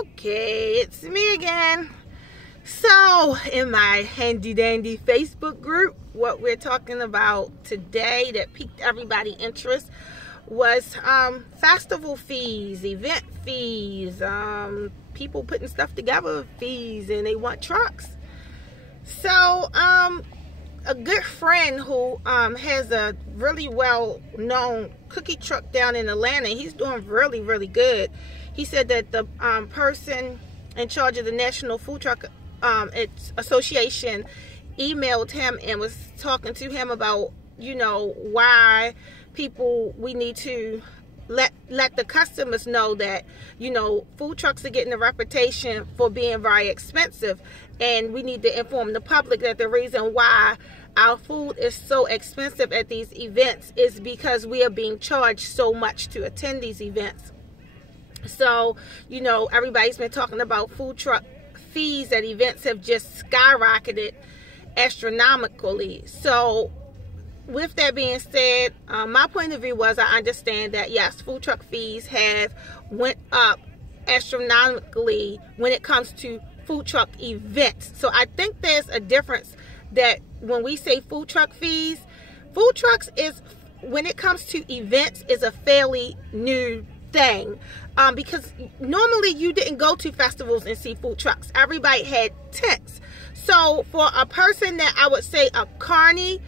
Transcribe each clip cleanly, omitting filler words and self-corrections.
Okay, it's me again. So, in my handy dandy Facebook group, what we're talking about today that piqued everybody's interest was festival fees, event fees, people putting stuff together fees, and they want trucks. So, a good friend who has a really well-known cookie truck down in Atlanta, he's doing really good. He said that the person in charge of the National Food Truck Association emailed him and was talking to him about, why we need to let the customers know that, food trucks are getting a reputation for being very expensive, and we need to inform the public that the reason why our food is so expensive at these events is because we are being charged so much to attend these events. So, everybody's been talking about food truck fees at events have just skyrocketed astronomically. So, with that being said, my point of view was I understand that, yes, food truck fees have went up astronomically when it comes to food truck events. So, I think there's a difference that when we say food truck fees, food trucks is, when it comes to events, is a fairly new thing, because normally you didn't go to festivals and see food trucks. Everybody had tents. So for a person that I would say a carny,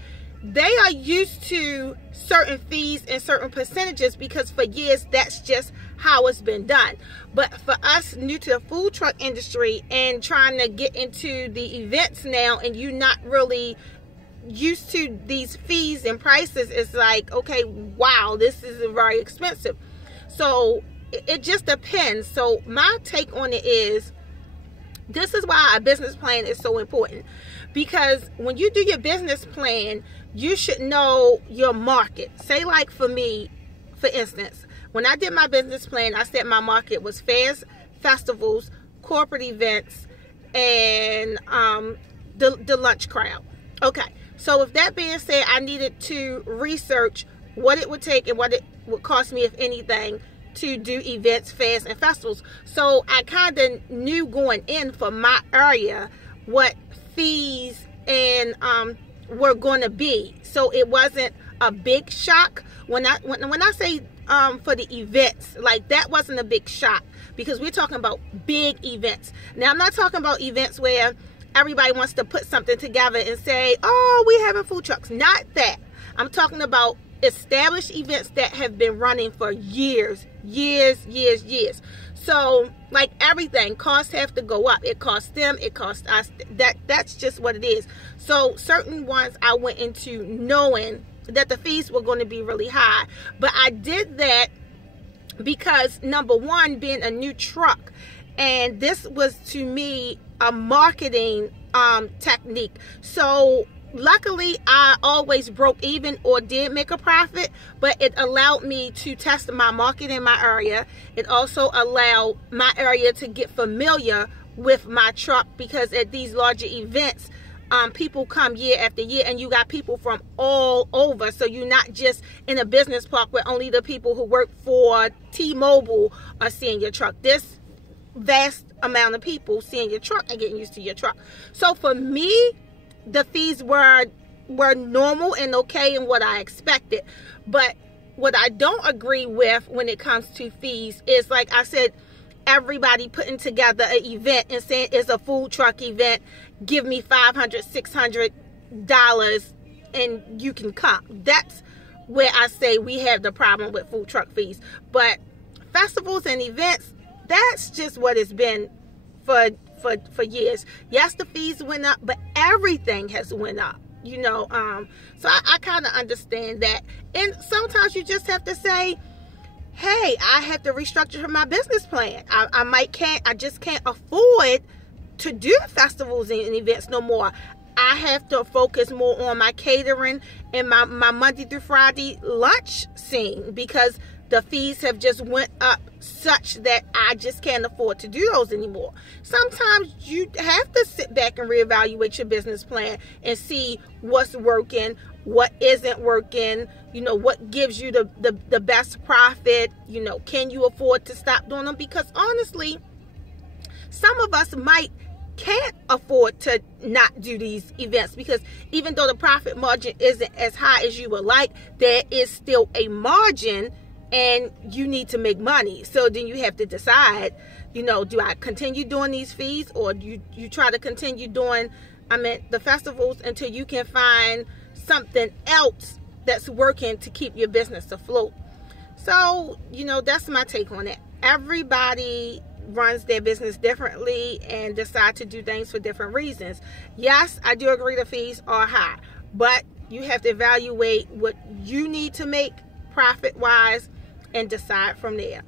they are used to certain fees and certain percentages because for years that's just how it's been done. But for us new to the food truck industry and trying to get into the events now, and you not really used to these fees and prices, it's like, okay, wow, this is very expensive. So it just depends. So my take on it is, this is why a business plan is so important, because when you do your business plan, you should know your market. Say like for me, for instance, when I did my business plan, I said my market was fairs, festivals, corporate events, and the lunch crowd. Okay, so with that being said, I needed to research what it would take and what it would cost me, if anything, to do events, fairs, and festivals. So I kind of knew going in for my area what fees and were going to be. So it wasn't a big shock when I say for the events, like that wasn't a big shock, because we're talking about big events. Now I'm not talking about events where everybody wants to put something together and say, oh, we having food trucks. Not that. I'm talking about established events that have been running for years. So like everything, costs have to go up. It costs them, it costs us. That's just what it is. So certain ones I went into knowing that the fees were going to be really high, but I did that because, number one, being a new truck, and this was to me a marketing technique. So luckily, I always broke even or did make a profit, but it allowed me to test my market in my area. It also allowed my area to get familiar with my truck, because at these larger events, people come year after year, and you got people from all over. So you're not just in a business park where only the people who work for T-Mobile are seeing your truck. This vast amount of people seeing your truck and getting used to your truck. So for me, the fees were normal and okay and what I expected. But what I don't agree with when it comes to fees is, like I said, everybody putting together an event and saying it's a food truck event, give me $500, $600 and you can come. That's where I say we have the problem with food truck fees. But festivals and events, that's just what it's been for years. Yes, the fees went up, but everything has went up, so I kind of understand that. And sometimes you just have to say, hey, I have to restructure my business plan. I just can't afford to do festivals and events no more. I have to focus more on my catering and my Monday through Friday lunch scene, because the fees have just went up such that I just can't afford to do those anymore. Sometimes you have to sit back and reevaluate your business plan and see what's working, what isn't working, what gives you the best profit, can you afford to stop doing them? Because honestly, some of us can't afford to not do these events, because even though the profit margin isn't as high as you would like, there is still a margin and you need to make money. So then you have to decide, do I continue doing these fees, or do you try to continue doing the festivals until you can find something else that's working to keep your business afloat. So, that's my take on it. Everybody runs their business differently and decide to do things for different reasons. Yes, I do agree the fees are high, but you have to evaluate what you need to make profit-wise and decide from there.